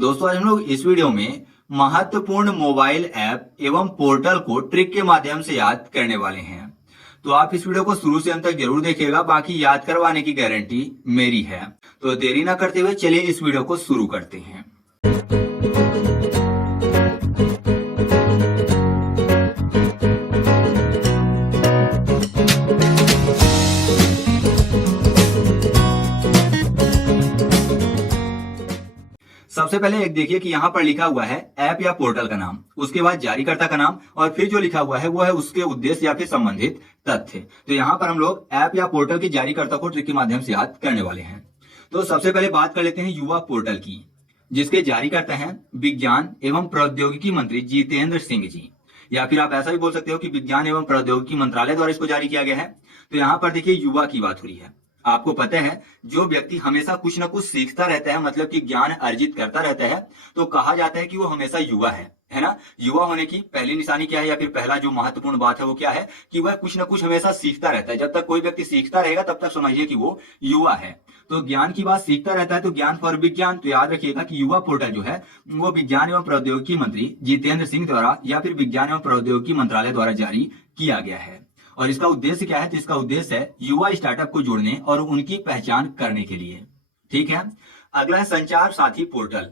दोस्तों आज हम लोग इस वीडियो में महत्वपूर्ण मोबाइल ऐप एवं पोर्टल को ट्रिक के माध्यम से याद करने वाले हैं। तो आप इस वीडियो को शुरू से अंत तक जरूर देखिएगा, बाकी याद करवाने की गारंटी मेरी है। तो देरी ना करते हुए चलिए इस वीडियो को शुरू करते हैं। सबसे पहले एक देखिए कि यहाँ पर लिखा हुआ है ऐप या पोर्टल का नाम, उसके बाद जारीकर्ता का नाम और फिर जो लिखा हुआ है वो है उसके उद्देश्य या फिर संबंधित तथ्य। तो यहाँ पर हम लोग ऐप या पोर्टल के जारीकर्ता को ट्रिक के माध्यम से याद करने वाले हैं। तो सबसे पहले बात कर लेते हैं युवा पोर्टल की, जिसके जारीकर्ता हैं विज्ञान एवं प्रौद्योगिकी मंत्री जितेंद्र सिंह जी, या फिर आप ऐसा भी बोल सकते हो कि विज्ञान एवं प्रौद्योगिकी मंत्रालय द्वारा इसको जारी किया गया है। तो यहाँ पर देखिए युवा की बात हो रही है। आपको पता है जो व्यक्ति हमेशा कुछ ना कुछ सीखता रहता है, मतलब कि ज्ञान अर्जित करता रहता है, तो कहा जाता है कि वो हमेशा युवा है ना। युवा होने की पहली निशानी क्या है या फिर पहला जो महत्वपूर्ण बात है वो क्या है कि वह कुछ ना कुछ हमेशा सीखता रहता है। जब तक कोई व्यक्ति सीखता रहेगा तब तक समझिए कि वो युवा है। तो ज्ञान की बात सीखता रहता है, तो ज्ञान फॉर विज्ञान। तो याद रखिएगा कि युवा पोर्टल जो है वो विज्ञान एवं प्रौद्योगिकी मंत्री जितेंद्र सिंह द्वारा या फिर विज्ञान एवं प्रौद्योगिकी मंत्रालय द्वारा जारी किया गया है। और इसका उद्देश्य क्या है? तो इसका उद्देश्य है युवा स्टार्टअप को जोड़ने और उनकी पहचान करने के लिए। ठीक है। अगला है संचार साथी पोर्टल,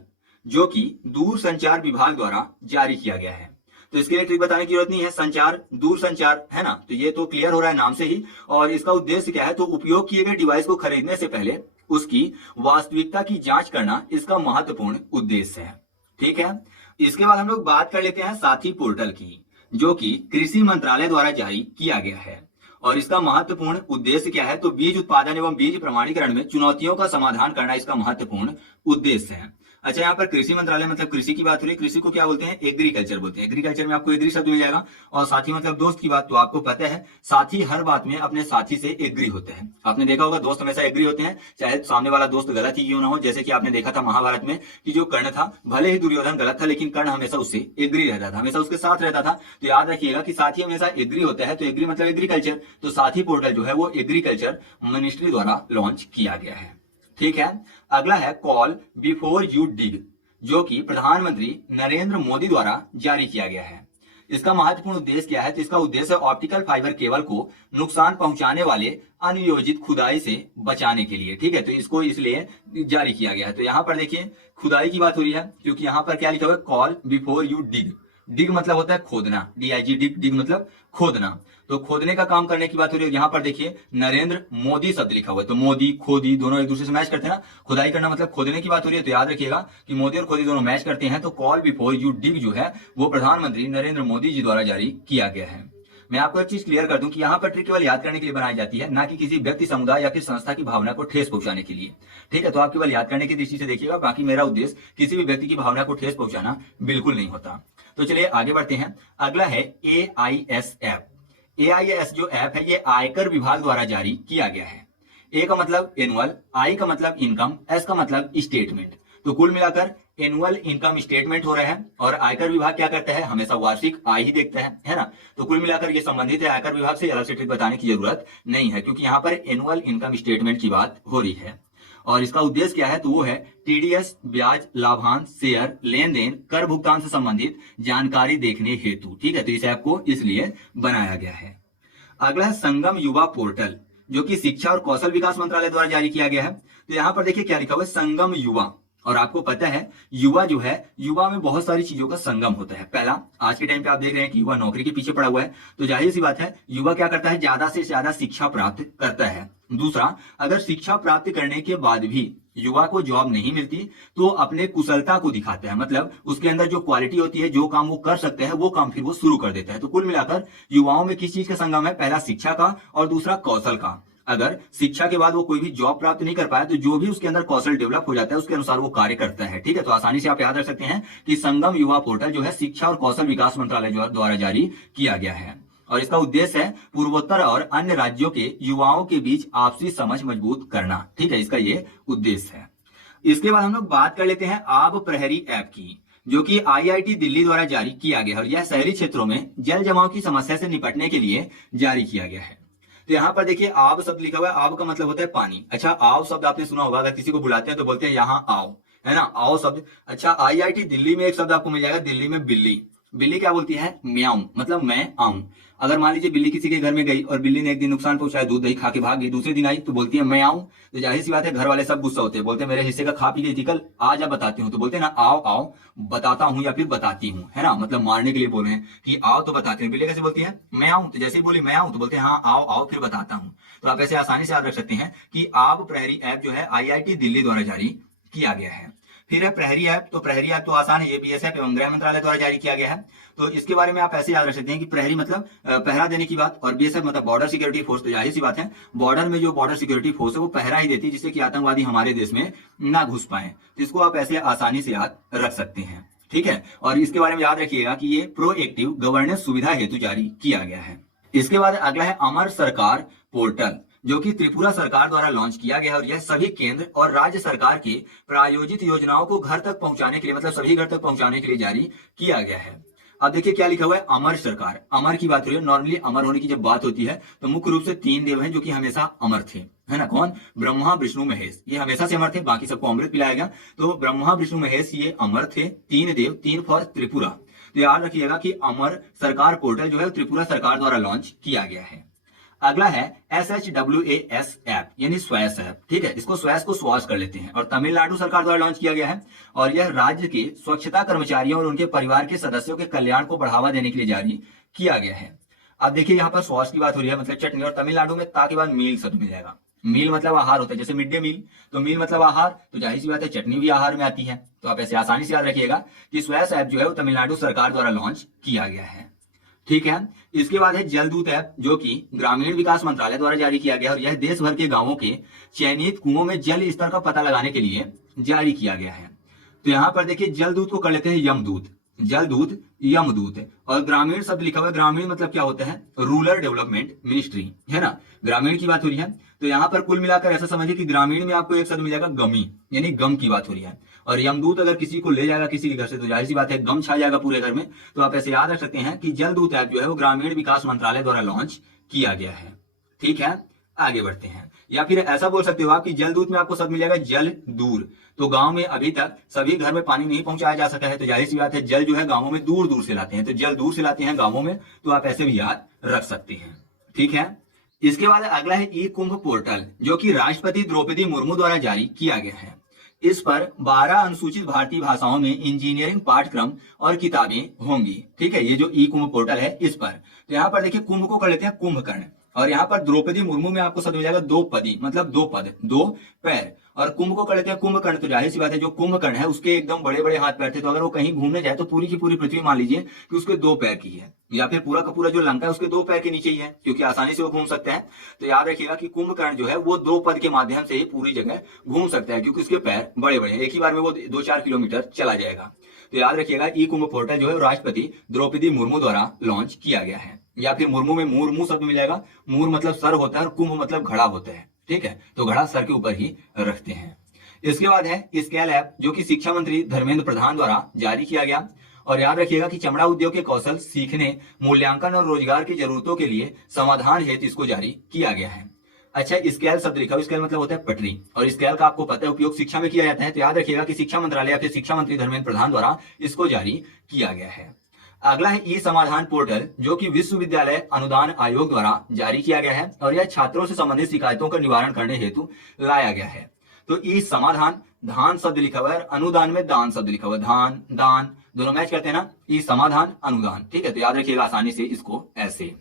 जो कि दूर संचार विभाग द्वारा जारी किया गया है। तो इसके लिए ट्रिक बताने की जरूरत नहीं है, संचार दूर संचार है ना, तो ये तो क्लियर हो रहा है नाम से ही। और इसका उद्देश्य क्या है? तो उपयोग किए गए डिवाइस को खरीदने से पहले उसकी वास्तविकता की जांच करना इसका महत्वपूर्ण उद्देश्य है। ठीक है। इसके बाद हम लोग बात कर लेते हैं साथी पोर्टल की, जो कि कृषि मंत्रालय द्वारा जारी किया गया है। और इसका महत्वपूर्ण उद्देश्य क्या है? तो बीज उत्पादन एवं बीज प्रमाणीकरण में चुनौतियों का समाधान करना इसका महत्वपूर्ण उद्देश्य है। अच्छा, यहाँ पर कृषि मंत्रालय मतलब कृषि की बात हो रही है। कृषि को क्या बोलते हैं? एग्रीकल्चर बोलते हैं। एग्रीकल्चर में आपको एग्री शब्द मिल जाएगा। और साथी मतलब दोस्त की बात, तो आपको पता है साथी हर बात में अपने साथी से एग्री होते हैं। आपने देखा होगा दोस्त हमेशा एग्री होते हैं, चाहे सामने वाला दोस्त गलत ही क्यों ना हो। जैसे कि आपने देखा था महाभारत में कि जो कर्ण था, भले ही दुर्योधन गलत था लेकिन कर्ण हमेशा उससे एग्री रहता था, हमेशा उसके साथ रहता था। तो याद रखिएगा कि साथी हमेशा एग्री होता है। तो एग्री मतलब एग्रीकल्चर। तो साथी पोर्टल जो है वो एग्रीकल्चर मिनिस्ट्री द्वारा लॉन्च किया गया है। ठीक है। अगला है कॉल बिफोर यू डिग, जो कि प्रधानमंत्री नरेंद्र मोदी द्वारा जारी किया गया है। इसका महत्वपूर्ण उद्देश्य क्या है? तो इसका उद्देश्य ऑप्टिकल फाइबर केबल को नुकसान पहुंचाने वाले अनियोजित खुदाई से बचाने के लिए। ठीक है। तो इसको इसलिए जारी किया गया है। तो यहाँ पर देखिए खुदाई की बात हो रही है, क्योंकि यहाँ पर क्या लिखा हुआ है? Call before you dig. Dig मतलब होता है खोदना, DIG डिग, डिग मतलब खोदना। तो खोदने का काम करने की बात हो रही है। यहाँ पर देखिए नरेंद्र मोदी शब्द लिखा हुआ है, तो मोदी खोदी दोनों एक दूसरे से मैच करते हैं ना। खुदाई करना मतलब खोदने की बात हो रही है। तो याद रखिएगा कि मोदी और खोदी दोनों मैच करते हैं। तो कॉल बिफोर यू डिग जो है वो प्रधानमंत्री नरेंद्र मोदी जी द्वारा जारी किया गया है। मैं आपको एक चीज क्लियर कर दूं कि यहाँ पर ट्रिक केवल याद करने के लिए बनाई जाती है, ना कि किसी व्यक्ति, समुदाय या फिर संस्था की भावना को ठेस पहुंचाने के लिए। ठीक है। तो आप केवल याद करने की दृष्टि से देखिएगा, बाकी मेरा उद्देश्य किसी भी व्यक्ति की भावना को ठेस पहुंचाना बिल्कुल नहीं होता। तो चलिए आगे बढ़ते हैं। अगला है AIS ऐप। AIS जो ऐप है ये आयकर विभाग द्वारा जारी किया गया है। ए का मतलब एनुअल, आई का मतलब इनकम, एस का मतलब स्टेटमेंट। तो कुल मिलाकर एनुअल इनकम स्टेटमेंट हो रहा है। और आयकर विभाग क्या करता है? हमेशा वार्षिक आय ही देखता है ना। तो कुल मिलाकर ये संबंधित है आयकर विभाग से, अलग से ट्रिक बताने की जरूरत नहीं है, क्योंकि यहाँ पर एनुअल इनकम स्टेटमेंट की बात हो रही है। और इसका उद्देश्य क्या है? तो वो है TDS, ब्याज, लाभांश, शेयर, लेन देन, कर भुगतान से संबंधित जानकारी देखने हेतु। ठीक है। तो इस ऐप को इसलिए बनाया गया है। अगला है संगम युवा पोर्टल, जो कि शिक्षा और कौशल विकास मंत्रालय द्वारा जारी किया गया है। तो यहाँ पर देखिए क्या लिखा हुआ है? संगम युवा। और आपको पता है युवा जो है, युवा में बहुत सारी चीजों का संगम होता है। पहला, आज के टाइम पे आप देख रहे हैं कि युवा नौकरी के पीछे पड़ा हुआ है, तो जाहिर सी बात है युवा क्या करता है? ज्यादा से ज्यादा शिक्षा प्राप्त करता है। दूसरा, अगर शिक्षा प्राप्त करने के बाद भी युवा को जॉब नहीं मिलती तो अपने कुशलता को दिखाता है, मतलब उसके अंदर जो क्वालिटी होती है, जो काम वो कर सकते हैं वो काम फिर वो शुरू कर देता है। तो कुल मिलाकर युवाओं में किस चीज का संगम है? पहला शिक्षा का और दूसरा कौशल का। अगर शिक्षा के बाद वो कोई भी जॉब प्राप्त नहीं कर पाया तो जो भी उसके अंदर कौशल डेवलप हो जाता है उसके अनुसार वो कार्य करता है। ठीक है। तो आसानी से आप याद रख सकते हैं कि संगम युवा पोर्टल जो है शिक्षा और कौशल विकास मंत्रालय द्वारा जारी किया गया है। और इसका उद्देश्य है पूर्वोत्तर और अन्य राज्यों के युवाओं के बीच आपसी समझ मजबूत करना। ठीक है। इसका ये उद्देश्य है। इसके बाद हम लोग बात कर लेते हैं आब प्रहरी ऐप की, जो कि IIT दिल्ली द्वारा जारी किया गया है। और यह शहरी क्षेत्रों में जल जमाव की समस्या से निपटने के लिए जारी किया गया है। तो यहाँ पर देखिए आब शब्द लिखा हुआ है। आब का मतलब होता है पानी। अच्छा, आओ शब्द आपने सुना होगा, अगर किसी को बुलाते हैं तो बोलते हैं यहाँ आओ, है ना, आओ शब्द। अच्छा, आईआईटी दिल्ली में एक शब्द आपको मिल जाएगा, दिल्ली में बिल्ली। बिल्ली क्या बोलती है, म्याऊं, मतलब मैं आऊं। अगर मान लीजिए बिल्ली किसी के घर में गई और बिल्ली ने एक दिन नुकसान पहुंचाया, दूध दही खा के भाग गई, दूसरे दिन आई तो बोलती है मैं आऊं। तो जाहिर सी बात है घर वाले सब गुस्सा होते हैं, बोलते हैं मेरे हिस्से का खा पी गई थी कल, आज अब बताती हूँ। तो बोलते हैं ना, आओ आओ बताता हूँ या फिर बताती हूँ, है ना, मतलब मारने के लिए बोल रहे हैं कि आओ तो बताते हैं। बिल्ली कैसे बोलती है, मैं आऊं। तो जैसे ही बोली मैं आऊं तो बोलते हैं हाँ आओ आओ फिर बताता हूँ। तो आप ऐसे आसानी से याद रख सकते हैं कि आब प्रहरी ऐप जो है आईआईटी दिल्ली द्वारा जारी किया गया है। फिर है प्रहरी ऐप। तो प्रहरी ऐप तो आसान है, ये बीएसएफ एवं गृह मंत्रालय द्वारा जारी किया गया है। तो इसके बारे में आप ऐसे याद रख सकते हैं कि प्रहरी मतलब पहरा देने की बात, और बीएसएफ मतलब बॉर्डर सिक्योरिटी फोर्स। तो जाहिर सी बात है बॉर्डर में जो बॉर्डर सिक्योरिटी फोर्स है वो पहरा ही देती है, जिससे कि आतंकवादी हमारे देश में ना घुस पाए। तो इसको आप ऐसे आसानी से याद रख सकते हैं, ठीक है। और इसके बारे में याद रखिएगा कि ये प्रोएक्टिव गवर्नेंस सुविधा हेतु जारी किया गया है। इसके बाद अगला है अमर सरकार पोर्टल, जो कि त्रिपुरा सरकार द्वारा लॉन्च किया गया है, और यह सभी केंद्र और राज्य सरकार की प्रायोजित योजनाओं को घर तक पहुंचाने के लिए, मतलब सभी घर तक पहुंचाने के लिए जारी किया गया है। अब देखिए क्या लिखा हुआ है, अमर सरकार। अमर की बात हो रही है। नॉर्मली अमर होने की जब बात होती है तो मुख्य रूप से 3 देव हैं जो कि हमेशा अमर थे, है ना, कौन, ब्रह्मा विष्णु महेश। ये हमेशा से अमर थे, बाकी सबको अमृत पिलाया गया। तो ब्रह्मा विष्णु महेश ये अमर थे, 3 देव, 3 फॉर त्रिपुरा। तो याद रखिएगा कि अमर सरकार पोर्टल जो है त्रिपुरा सरकार द्वारा लॉन्च किया गया है। अगला है SHWAS ऐप, यानी स्वैस ऐप, ठीक है। इसको स्वैस को स्वास कर लेते हैं, और तमिलनाडु सरकार द्वारा लॉन्च किया गया है, और यह राज्य के स्वच्छता कर्मचारियों और उनके परिवार के सदस्यों के कल्याण को बढ़ावा देने के लिए जारी किया गया है। अब देखिए यहाँ पर स्वास की बात हो रही है, मतलब चटनी, और तमिलनाडु में ता के बाद मील शब्द मिल जाएगा। मील मतलब आहार होता है, जैसे मिड डे मील, तो मील मतलब आहार, तो जाहिर सी बात है चटनी भी आहार में आती है। तो आप ऐसे आसानी से याद रखिएगा कि स्वैस ऐप जो है वो तमिलनाडु सरकार द्वारा लॉन्च किया गया है, ठीक है। इसके बाद है जलदूत ऐप, जो कि ग्रामीण विकास मंत्रालय द्वारा जारी किया गया है, और यह देश भर के गांवों के चयनित कुओं में जल स्तर का पता लगाने के लिए जारी किया गया है। तो यहाँ पर देखिए जलदूत को कर लेते हैं यमदूत, जलदूत यमदूत। और ग्रामीण शब्द लिखा हुआ है, ग्रामीण मतलब क्या होता है, रूरल डेवलपमेंट मिनिस्ट्री, है ना, ग्रामीण की बात हो रही है। तो यहाँ पर कुल मिलाकर ऐसा समझिए कि ग्रामीण में आपको एक शब्द मिल जाएगा गमी, यानी गम की बात हो रही है। और यमदूत अगर किसी को ले जाएगा किसी के घर से तो जाहिर सी बात है गम छा जाएगा पूरे घर में। तो आप ऐसे याद रख सकते हैं कि जलदूत ऐप जो है वो ग्रामीण विकास मंत्रालय द्वारा लॉन्च किया गया है, ठीक है। आगे बढ़ते हैं, या फिर ऐसा बोल सकते हो आप कि जलदूत में आपको शब्द मिल जाएगा जल दूर। तो गांव में अभी तक सभी घर में पानी नहीं पहुंचाया जा सका है, तो जाहिर सी बात है जल जो है गांवों में दूर दूर से लाते हैं, तो जल दूर से लाते हैं गांवों में। तो आप ऐसे भी याद रख सकते हैं, ठीक है। इसके बाद अगला है ई कुंभ पोर्टल, जो कि राष्ट्रपति द्रौपदी मुर्मू द्वारा जारी किया गया है। इस पर 12 अनुसूचित भारतीय भाषाओं में इंजीनियरिंग पाठ्यक्रम और किताबें होंगी, ठीक है। ये जो ई कुंभ पोर्टल है इस पर, तो यहाँ पर देखिए कुंभ को कर लेते हैं कुंभकर्ण, और यहाँ पर द्रौपदी मुर्मू में आपको शब्द मिल जाएगा दो पदी, मतलब 2 पद 2 पैर, और कुंभ को कर लेते हैं कुंभकर्ण। तो जाहिर सी बात है जो कुंभकर्ण है उसके एकदम बड़े बड़े हाथ पैर थे, तो अगर वो कहीं घूमने जाए तो पूरी की पूरी पृथ्वी मान लीजिए कि उसके 2 पैर की है, या फिर पूरा का पूरा जो लंका है उसके 2 पैर के नीचे ही है, क्योंकि आसानी से वो घूम सकता है। तो याद रखिएगा कि कुंभकर्ण जो है वो 2 पद के माध्यम से ही पूरी जगह घूम सकता है, क्योंकि उसके पैर बड़े बड़े हैं, एक ही बार में वो 2-4 किलोमीटर चला जाएगा। तो याद रखिएगा ई कुंभ पोर्टल जो है राष्ट्रपति द्रौपदी मुर्मू द्वारा लॉन्च किया गया है। या फिर मुर्मू में मुर्मू शब्द मिलेगा, मूर मतलब सर होता है और कुंभ मतलब घड़ा होता है, ठीक है। तो घड़ा सर के ऊपर ही रखते हैं। इसके बाद है स्केल ऐप, जो कि शिक्षा मंत्री धर्मेंद्र प्रधान द्वारा जारी किया गया। और याद रखिएगा कि चमड़ा उद्योग के कौशल सीखने, मूल्यांकन और रोजगार की जरूरतों के लिए समाधान हेतु इसको जारी किया गया है। अच्छा, स्केल शब्द लिखा हुआ, स्केल मतलब होता है पटरी, और स्केल का आपको पता है उपयोग शिक्षा में किया जाता है। तो याद रखिएगा कि शिक्षा मंत्रालय या फिर शिक्षा मंत्री धर्मेंद्र प्रधान द्वारा इसको जारी किया गया है। अगला है ई समाधान पोर्टल, जो कि विश्वविद्यालय अनुदान आयोग द्वारा जारी किया गया है, और यह छात्रों से संबंधित शिकायतों का निवारण करने हेतु लाया गया है। तो ई समाधान, धान शब्द लिखा हुआ है, अनुदान में दान शब्द लिखा हुआ है, धान दान दोनों मैच करते हैं ना, ई समाधान अनुदान, ठीक है। तो याद रखिएगा आसानी से इसको ऐसे।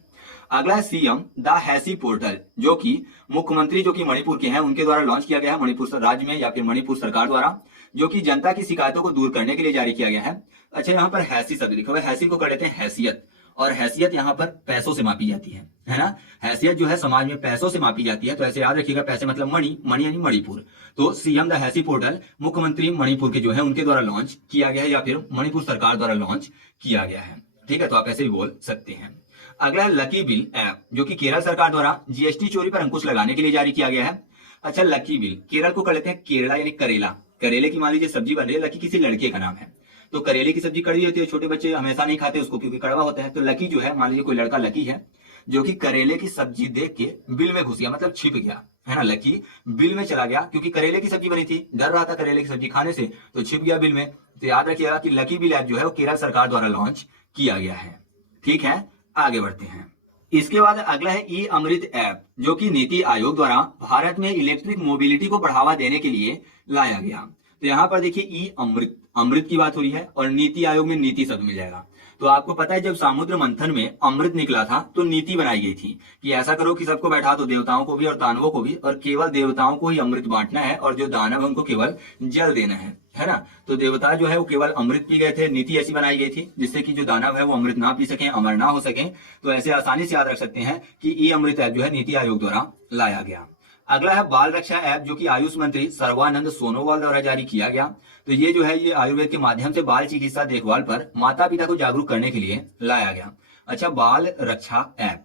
अगला है सीएम द हैसी पोर्टल, जो कि मुख्यमंत्री जो कि मणिपुर के हैं उनके द्वारा लॉन्च किया गया है, मणिपुर राज्य में या फिर मणिपुर सरकार द्वारा, जो कि जनता की शिकायतों को दूर करने के लिए जारी किया गया है। अच्छा, यहाँ पर हैसी शब्द लिखा हुआ है, हैसी को कर लेते हैं हैसियत, और हैसियत यहाँ पर पैसों से मापी जाती है ना। हैसियत जो है समाज में पैसों से मापी जाती है, तो ऐसे याद रखिएगा पैसे मतलब मणि, मणि यानी मणिपुर। तो सीएम द हैसी पोर्टल मुख्यमंत्री मणिपुर के जो है उनके द्वारा लॉन्च किया गया है, या फिर मणिपुर सरकार द्वारा लॉन्च किया गया है, ठीक है। तो आप ऐसे भी बोल सकते हैं। अगला है लकी बिल ऐप, जो कि केरल सरकार द्वारा जीएसटी चोरी पर अंकुश लगाने के लिए जारी किया गया है। अच्छा, लकी बिल, केरल को कर लेते हैं केरला यानी करेला, करेले की मान लीजिए सब्जी बन रही है, लकी किसी लड़के का नाम है। तो करेले की सब्जी कड़वी होती है, छोटे बच्चे हमेशा नहीं खाते उसको क्योंकि कड़वा होता है। तो लकी जो है मान लीजिए कोई लड़का लकी है, जो कि करेले की सब्जी देख के बिल में घुस गया, मतलब छिप गया, है ना। लकी बिल में चला गया क्योंकि करेले की सब्जी बनी थी, डर रहा था करेले की सब्जी खाने से, तो छिप गया बिल में। तो याद रखिएगा कि लकी बिल ऐप जो है वो केरल सरकार द्वारा लॉन्च किया गया है। ठीक है, आगे बढ़ते हैं। इसके बाद अगला है ई अमृत ऐप, जो कि नीति आयोग द्वारा भारत में इलेक्ट्रिक मोबिलिटी को बढ़ावा देने के लिए लाया गया। तो यहाँ पर देखिए ई अमृत, अमृत की बात हो रही है और नीति आयोग में नीति शब्द मिल जाएगा। तो आपको पता है जब समुद्र मंथन में अमृत निकला था तो नीति बनाई गई थी कि ऐसा करो कि सबको बैठा दो, देवताओं को भी और दानवों को भी, और केवल देवताओं को ही अमृत बांटना है और जो दानव है उनको केवल जल देना है ना। तो देवता जो है वो केवल अमृत पी गए थे, नीति ऐसी बनाई गई थी जिससे कि जो दानव है वो अमृत ना पी सके, अमर ना हो सके। तो ऐसे आसानी से याद रख सकते हैं कि ई अमृत ऐप जो है नीति आयोग द्वारा लाया गया। अगला है बाल रक्षा ऐप, जो कि आयुष मंत्री सर्बानंद सोनोवाल द्वारा जारी किया गया। तो ये जो है ये आयुर्वेद के माध्यम से बाल चिकित्सा देखभाल पर माता पिता को जागरूक करने के लिए लाया गया। अच्छा, बाल रक्षा ऐप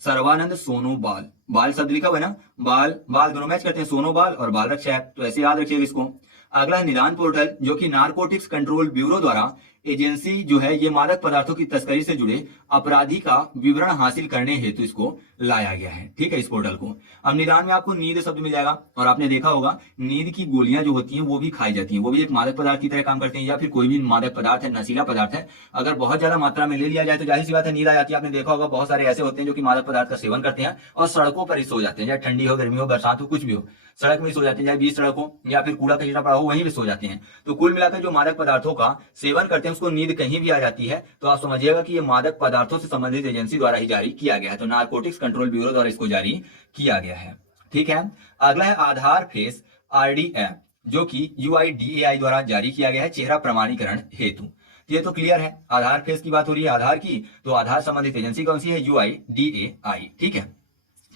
सर्बानंद सोनोवाल, बाल शब्द लिखा हुआ है ना, बाल बाल दोनों मैच करते हैं, सोनोवाल और बाल रक्षा ऐप, तो ऐसे याद रखिएगा इसको। अगला है निदान पोर्टल, जो कि नारकोटिक्स कंट्रोल ब्यूरो द्वारा एजेंसी जो है ये मादक पदार्थों की तस्करी से जुड़े अपराधी का विवरण हासिल करने हेतु इसको लाया गया है। ठीक है, इस पोर्टल को। अब निदान में आपको नींद शब्द मिल जाएगा और आपने देखा होगा नींद की गोलियां जो होती हैं वो भी खाई जाती हैं, वो भी एक मादक पदार्थ की तरह काम करते हैं, या फिर कोई भी मादक पदार्थ है, नशीला पदार्थ है, अगर बहुत ज्यादा मात्रा में ले लिया जाए तो जाहिर सी बात है नींद आ जाती है। आपने देखा होगा बहुत सारे ऐसे होते हैं जो कि मादक पदार्थ का सेवन करते हैं और सड़कों पर ही सो जाते हैं, चाहे ठंडी हो, गर्मी हो, बरसात हो, कुछ भी हो, सड़क में सो जाते हैं, चाहे बीच सड़क हो या फिर कूड़ा कचरा पड़ा हो वहीं भी सो जाते हैं। तो कुल मिलाकर जो मादक पदार्थों का सेवन करते हैं उसको नींद कहीं भी आ जाती है, तो आप समझिएगा कि ये मादक पदार्थों से संबंधित एजेंसी द्वारा ही जारी किया गया है, तो नारकोटिक्स कंट्रोल ब्यूरो द्वारा इसको जारी किया गया है। ठीक है, अगला है आधार फेस आरडी ऐप, जो कि यूआईडीएआई द्वारा जारी किया गया है चेहरा प्रमाणीकरण हेतु। ये तो क्लियर है, आधार फेस की बात हो रही है आधार की, तो आधार संबंधित एजेंसी कौन सी है, यूआईडीएआई। ठीक है,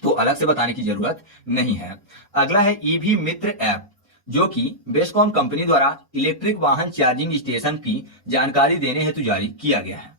तो अलग से बताने की जरूरत नहीं है। अगला है ईवी मित्र ऐप, जो कि बेस्कॉम कंपनी द्वारा इलेक्ट्रिक वाहन चार्जिंग स्टेशन की जानकारी देने हेतु जारी किया गया है।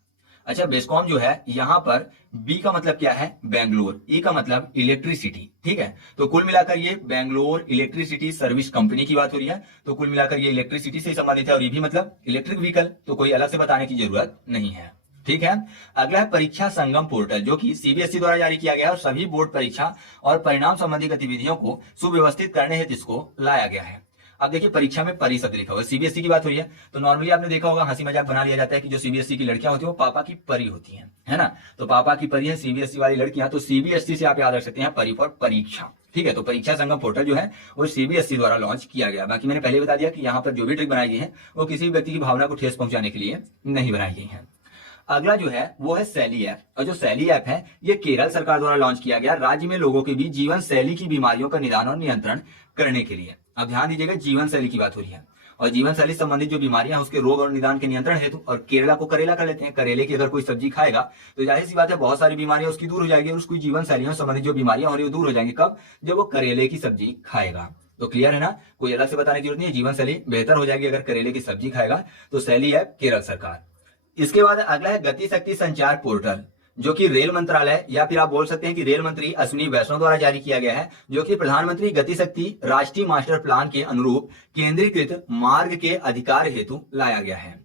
अच्छा, बेस्कॉम जो है यहाँ पर बी का मतलब क्या है, बेंगलोर, ई का मतलब इलेक्ट्रिसिटी। ठीक है, तो कुल मिलाकर ये बेंगलोर इलेक्ट्रिसिटी सर्विस कंपनी की बात हो रही है, तो कुल मिलाकर ये इलेक्ट्रिसिटी से संबंधित है और ये भी मतलब इलेक्ट्रिक व्हीकल, तो कोई अलग से बताने की जरूरत नहीं है। ठीक है, अगला है परीक्षा संगम पोर्टल, जो कि सीबीएसई द्वारा जारी किया गया है और सभी बोर्ड परीक्षा और परिणाम संबंधी गतिविधियों को सुव्यवस्थित करने हेतु इसको लाया गया है। अब देखिए परीक्षा में परी शब्द लिखा हुआ है, सीबीएसई की बात हुई है, तो नॉर्मली आपने देखा होगा हंसी मजाक बना लिया जाता है कि जो सीबीएसई की लड़कियां होती है वो पापा की परी होती हैं, है ना। तो पापा की परी है सीबीएसई वाली लड़कियां, तो सीबीएसई से आप याद रख सकते हैं परी फॉर परीक्षा। ठीक है, तो परीक्षा संगम पोर्टल जो है वो सीबीएसई द्वारा लॉन्च किया गया। बाकी मैंने पहले बता दिया कि यहाँ पर जो भी ट्रिक बनाई गई है वो किसी भी व्यक्ति की भावना को ठेस पहुंचाने के लिए नहीं बनाई गई है। अगला जो है वो है सैली ऐप, और जो सैली ऐप है ये केरल सरकार द्वारा लॉन्च किया गया राज्य में लोगों के बीच जीवन शैली की बीमारियों का निदान और नियंत्रण करने के लिए। अब ध्यान दीजिएगा, जीवन शैली की बात हो रही है और जीवन शैली संबंधित जो बीमारियां हैं उसके रोग और निदान के नियंत्रण हेतु, और केरला को करेला कर लेते हैं, करेले की अगर कोई सब्जी खाएगा तो जाहिर सी बात है बहुत सारी बीमारियां उसकी दूर हो जाएगी और उसकी जीवन शैलियों संबंधित जो बीमारियां हो रही है दूर हो जाएंगी। कब, जब वो करेले की सब्जी खाएगा। तो क्लियर है ना, कोई अलग से बताने की जरूरत नहीं है, जीवन शैली बेहतर हो जाएगी अगर करेले की सब्जी खाएगा। तो सैली ऐप केरल सरकार। इसके बाद अगला है गति शक्ति संचार पोर्टल, जो कि रेल मंत्रालय या फिर आप बोल सकते हैं कि रेल मंत्री अश्विनी वैष्णव द्वारा जारी किया गया है, जो कि प्रधानमंत्री गति शक्ति राष्ट्रीय मास्टर प्लान के अनुरूप केंद्रीकृत मार्ग के अधिकार हेतु लाया गया है।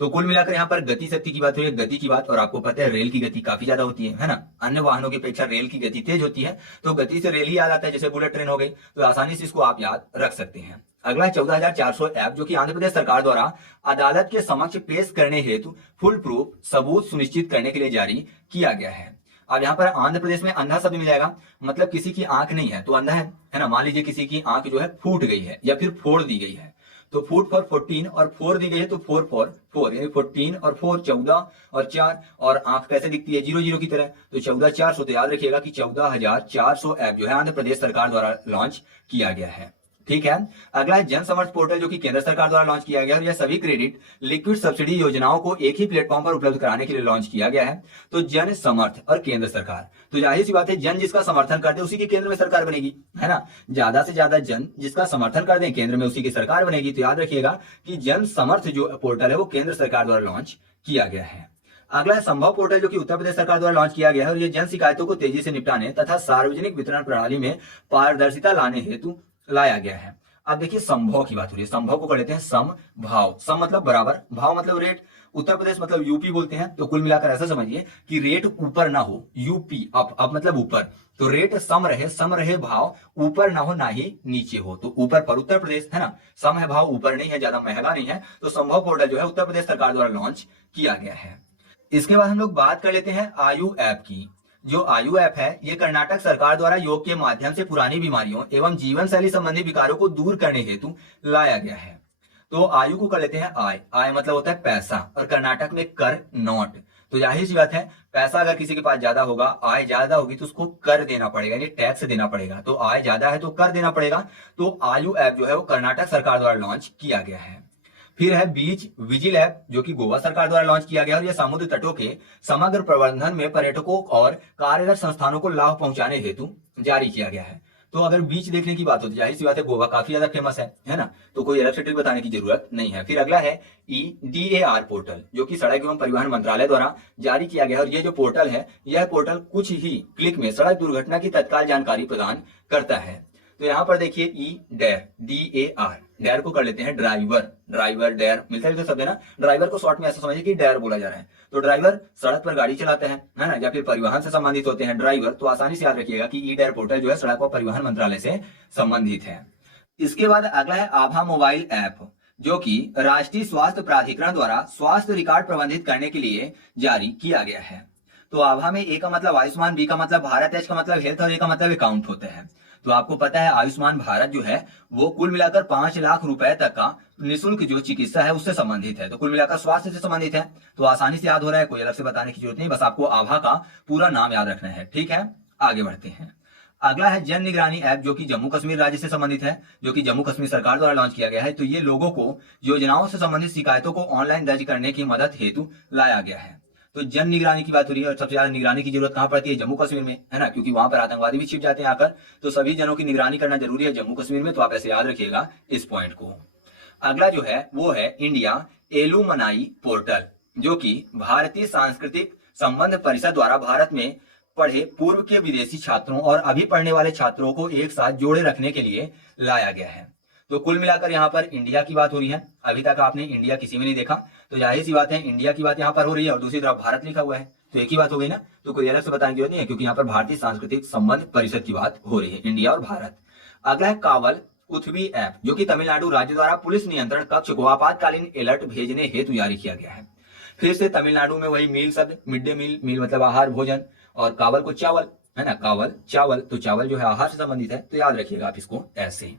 तो कुल मिलाकर यहाँ पर गति शक्ति की बात हुई है, गति की बात, और आपको पता है रेल की गति काफी ज्यादा होती है ना, अन्य वाहनों की अपेक्षा रेल की गति तेज होती है, तो गति से रेल ही याद आता है, जैसे बुलेट ट्रेन हो गई, तो आसानी से इसको आप याद रख सकते हैं। अगला 14,400 ऐप, जो कि आंध्र प्रदेश सरकार द्वारा अदालत के समक्ष पेश करने हेतु फुल प्रूफ सबूत सुनिश्चित करने के लिए जारी किया गया है। अब यहाँ पर आंध्र प्रदेश में अंधा शब्द मिल जाएगा, मतलब किसी की आंख नहीं है तो अंधा है ना। मान लीजिए किसी की आंख जो है फूट गई है या फिर फोड़ दी गई है, तो फूट फॉर 14 और फोड़ दी गई है तो 4 फॉर 4, यानी 14 और 4 14 और 4, और आंख कैसे दिखती है, 0 0 की तरह, तो 14,400। तो याद रखिएगा कि 14,400 ऐप जो है आंध्र प्रदेश सरकार द्वारा लॉन्च किया गया है। ठीक है, अगला है जन समर्थ पोर्टल, जो कि केंद्र सरकार द्वारा लॉन्च किया गया है। यह सभी क्रेडिट लिक्विड सब्सिडी योजनाओं को एक ही प्लेटफॉर्म पर उपलब्ध कराने के लिए लॉन्च किया गया है। तो जन समर्थ और केंद्र सरकार, तो जाहिर सी बात है जन जिसका समर्थन कर दे उसी की केंद्र में सरकार बनेगी, है ना। ज्यादा से ज्यादा जन जिसका समर्थन कर दे केंद्र में उसी की सरकार बनेगी। तो याद रखिएगा कि जन समर्थ जो पोर्टल है वो केंद्र सरकार द्वारा लॉन्च किया गया है। अगला है संभव पोर्टल, जो कि उत्तर प्रदेश सरकार द्वारा लॉन्च किया गया है और यह जन शिकायतों को तेजी से निपटाने तथा सार्वजनिक वितरण प्रणाली में पारदर्शिता लाने हेतु लाया गया है। अब देखिए संभव की बात हो रही है, संभव को कर लेते हैं सम भाव। सम मतलब बराबर, भाव मतलब रेट। उत्तर प्रदेश मतलब यूपी बोलते हैं, तो कुल मिलाकर ऐसा समझिए कि रेट ऊपर ना हो, यूपी अप मतलब ऊपर, तो रेट सम रहे भाव ऊपर ना हो ना ही नीचे हो, तो ऊपर पर उत्तर प्रदेश है ना, सम है भाव, ऊपर नहीं है, ज्यादा महंगा नहीं है, तो संभव पोर्टल जो है उत्तर प्रदेश सरकार द्वारा लॉन्च किया गया है। इसके बाद हम लोग बात कर लेते हैं आयु ऐप की। जो आयु ऐप है ये कर्नाटक सरकार द्वारा योग के माध्यम से पुरानी बीमारियों एवं जीवन शैली संबंधी विकारों को दूर करने हेतु लाया गया है। तो आयु को कर लेते हैं आय। आय मतलब होता है पैसा, और कर्नाटक में कर नॉट, तो जाहिर सी बात है पैसा अगर किसी के पास ज्यादा होगा, आय ज्यादा होगी तो उसको कर देना पड़ेगा, यानी टैक्स देना पड़ेगा। तो आय ज्यादा है तो कर देना पड़ेगा। तो आयु ऐप जो है वो कर्नाटक सरकार द्वारा लॉन्च किया गया है। फिर है बीच विजिल ऐप, जो कि गोवा सरकार द्वारा लॉन्च किया गया, और यह समुद्र तटों के समग्र प्रबंधन में पर्यटकों और कार्यरत संस्थानों को लाभ पहुंचाने हेतु जारी किया गया है। तो अगर बीच देखने की बात होती है, जाहिर सी बात है गोवा काफी ज्यादा फेमस है ना, तो कोई अलग से ट्रिक बताने की जरूरत नहीं है। फिर अगला है DAR पोर्टल, जो कि सड़क एवं परिवहन मंत्रालय द्वारा जारी किया गया है, और ये जो पोर्टल है, यह पोर्टल कुछ ही क्लिक में सड़क दुर्घटना की तत्काल जानकारी प्रदान करता है। तो यहाँ पर देखिए DAR, डैर को कर लेते हैं ड्राइवर। ड्राइवर डैर मिलता जुलता शब्द है ना, ड्राइवर को शॉर्ट में ऐसा समझिए कि डैर बोला जा रहा है। तो ड्राइवर सड़क पर गाड़ी चलाते हैं, है ना, या फिर परिवहन से संबंधित होते हैं ड्राइवर, तो आसानी से याद रखिएगा कि डैर पोर्टल जो है सड़क और परिवहन मंत्रालय से संबंधित है। इसके बाद अगला है आभा मोबाइल ऐप, जो कि राष्ट्रीय स्वास्थ्य प्राधिकरण द्वारा स्वास्थ्य रिकॉर्ड प्रबंधित करने के लिए जारी किया गया है। तो आभा में ए का मतलब आयुष्मान, बी का मतलब भारत, एच का मतलब हेल्थ, और ए का मतलब अकाउंट होते हैं। तो आपको पता है आयुष्मान भारत जो है वो कुल मिलाकर 5 लाख रुपए तक का निःशुल्क जो चिकित्सा है उससे संबंधित है, तो कुल मिलाकर स्वास्थ्य से संबंधित है, तो आसानी से याद हो रहा है, कोई अलग से बताने की जरूरत नहीं, बस आपको आभा का पूरा नाम याद रखना है। ठीक है, आगे बढ़ते हैं। अगला है जन निगरानी ऐप, जो कि जम्मू कश्मीर राज्य से संबंधित है, जो कि जम्मू कश्मीर सरकार द्वारा लॉन्च किया गया है। तो ये लोगों को योजनाओं से संबंधित शिकायतों को ऑनलाइन दर्ज करने की मदद हेतु लाया गया है। तो जन निगरानी की बात हो रही है, और सबसे ज्यादा निगरानी की जरूरत कहां पड़ती है, जम्मू कश्मीर में, है ना, क्योंकि वहां पर आतंकवादी भी छिप जाते हैं आकर, तो सभी जनों की निगरानी करना जरूरी है जम्मू कश्मीर में, तो आप ऐसे याद रखिएगा इस पॉइंट को। अगला जो है वो है इंडिया एलुमनाई पोर्टल, जो कि भारतीय सांस्कृतिक संबंध परिषद द्वारा भारत में पढ़े पूर्व के विदेशी छात्रों और अभी पढ़ने वाले छात्रों को एक साथ जोड़े रखने के लिए लाया गया है। तो कुल मिलाकर यहाँ पर इंडिया की बात हो रही है, अभी तक आपने इंडिया किसी में नहीं देखा, तो जाहिर सी बात है इंडिया की बात यहाँ पर हो रही है, और दूसरी तरफ भारत लिखा हुआ है, तो एक ही बात हो गई ना, तो कोई अलग से बताने की जरूरत नहीं है, क्योंकि यहाँ पर भारतीय सांस्कृतिक संबंध परिषद की बात हो रही है, इंडिया और भारत। अगला है कावल उथवी ऐप, जो कि तमिलनाडु राज्य द्वारा पुलिस नियंत्रण कक्ष को आपातकालीन अलर्ट भेजने हेतु जारी किया गया है। फिर से तमिलनाडु में वही मील शब्द, मिड डे मील, मील मतलब आहार भोजन, और कावल को चावल, है ना, कावल चावल, तो चावल जो है आहार से संबंधित है, तो याद रखिएगा आप इसको ऐसे।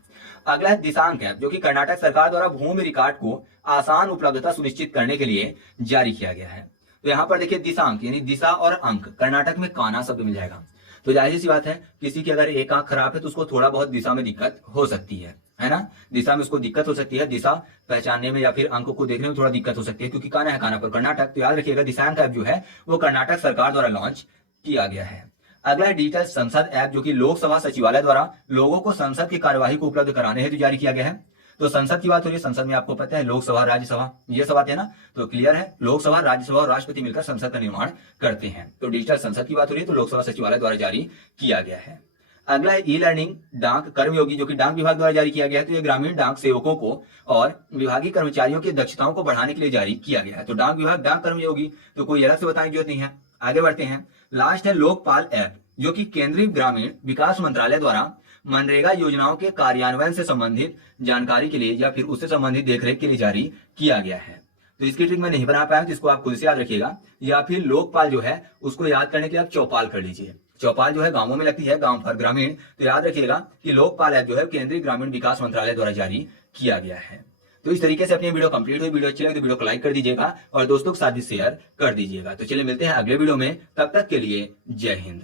अगला है दिशांक ऐप, जो कि कर्नाटक सरकार द्वारा भूमि रिकॉर्ड को आसान उपलब्धता सुनिश्चित करने के लिए जारी किया गया है। तो यहाँ पर देखिए दिशांक यानी दिशा और अंक, कर्नाटक में काना शब्द मिल जाएगा। तो जाहिर सी बात है किसी की अगर एक आंख खराब है तो उसको थोड़ा बहुत दिशा में दिक्कत हो सकती है ना, दिशा में उसको दिक्कत हो सकती है, दिशा पहचानने में या फिर अंक को देखने में थोड़ा दिक्कत हो सकती है, क्योंकि काना है, काना पर कर्नाटक, तो याद रखिएगा दिशांक ऐप जो है वो कर्नाटक सरकार द्वारा लॉन्च किया गया है। अगला है डिजिटल संसद ऐप, जो कि लोकसभा सचिवालय द्वारा लोगों को संसद की कार्यवाही को उपलब्ध कराने हेतु जारी किया गया है। तो संसद की बात हो रही है, संसद में आपको पता है लोकसभा राज्यसभा ये सब आते हैं ना, तो क्लियर है, लोकसभा राज्यसभा और राष्ट्रपति मिलकर संसद का निर्माण करते हैं। तो डिजिटल संसद की बात हो रही है, तो लोकसभा सचिवालय द्वारा जारी किया गया है। अगला है ई लर्निंग डाक कर्मयोगी, जो कि डाक विभाग द्वारा जारी किया गया है। तो ये ग्रामीण डाक सेवकों को और विभागीय कर्मचारियों की दक्षताओं को बढ़ाने के लिए जारी किया गया है। तो डाक विभाग डाक कर्मयोगी, तो कोई अलग से बताने की जरूरत नहीं है। आगे बढ़ते हैं, लास्ट है लोकपाल ऐप, जो कि केंद्रीय ग्रामीण विकास मंत्रालय द्वारा मनरेगा योजनाओं के कार्यान्वयन से संबंधित जानकारी के लिए या फिर उससे संबंधित देखरेख के लिए जारी किया गया है। तो इसकी ट्रिक मैं नहीं बना पाया, तो इसको आप खुद से याद रखिएगा, या फिर लोकपाल जो है उसको याद करने के लिए आप चौपाल कर लीजिए। चौपाल जो है गांवों में लगती है, गांव पर ग्रामीण, तो याद रखिएगा कि लोकपाल ऐप जो है केंद्रीय ग्रामीण विकास मंत्रालय द्वारा जारी किया गया है। तो इस तरीके से अपनी वीडियो कंप्लीट हुई। वीडियो अच्छी लगी तो वीडियो को लाइक कर दीजिएगा और दोस्तों के साथ भी शेयर कर दीजिएगा। तो चलिए मिलते हैं अगले वीडियो में, तब तक के लिए जय हिंद।